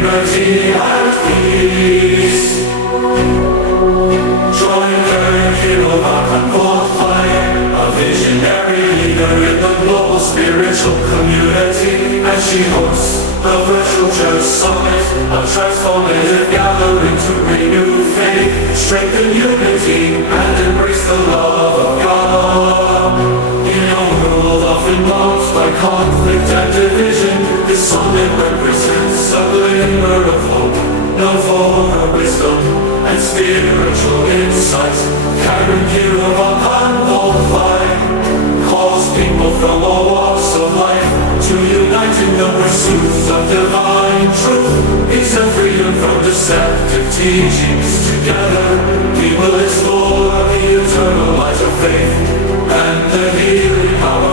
Liberty and peace. Join Karen Kirovakan Magee, a visionary leader in the global spiritual community, and she hosts the virtual church summit, a transformative gathering to renew faith, strengthen unity, and embrace the love of God. In a world often marked by conflict and division, this summit represents a glimmer of hope, known for her wisdom and spiritual insights. Karen Kirovakan Magee calls people from all walks of life to unite in the pursuit of divine truth. Peace and freedom from deceptive teachings. Together we will explore the eternal light of faith and the healing power